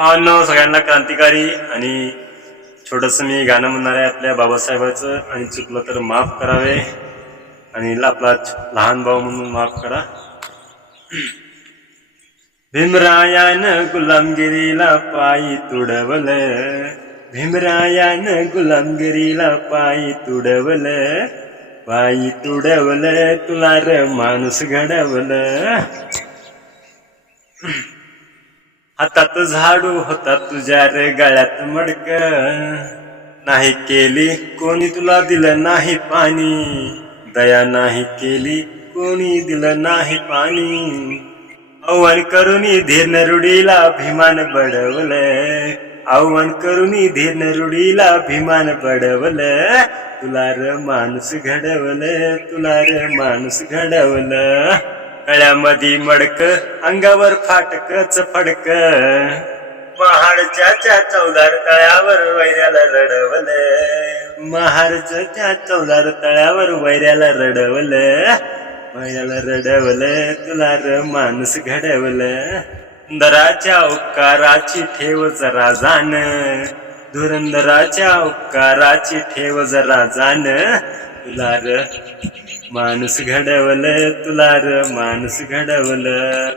भावांनो, सगळ्यांना क्रांतिकारी आणि छोटंसं मी गाणं म्हणणार आहे आपल्या बाबासाहेबाचं, आणि चुकलं तर माफ करावे आणि आपला लहान भाऊ म्हणून माफ करा. भीमरायानं गुलामगिरीला पायी तुडवलं, भीमरायानं गुलामगिरीला पायी तुडवलं, पायी तुडवलं, तुला र माणूस घडवलं. हातात झाडू होता तुझ्या रे गळ्यात मडक, नाही केली कोणी तुला दिलं नाही पाणी, दया नाही केली कोणी दिलं नाही पाणी. आव्हान करूनी धीर नरुडीला भीमान बडवलं, आव्हान करूनी धीर नरुडीला भीमान बडवलं, तुला र माणूस घडवलं, तुला र माणूस घडवलं. गळ्यामध्ये मडक अंगावर फाटकच फडक, महाडच्या चौदार तळ्यावर वैऱ्याला रडवलं, महाडच्या चौदार तळ्यावर वैऱ्याला रडवलं, वैऱ्याला रडवलं, तुला र माणूस घडवलं. धुरंदराच्या उपकाराची ठेव जरा जाण, धुरंदराच्या उपकाराची ठेव जरा जाण, तुला र माणूस घडवलं, तुला र माणूस घडवलं.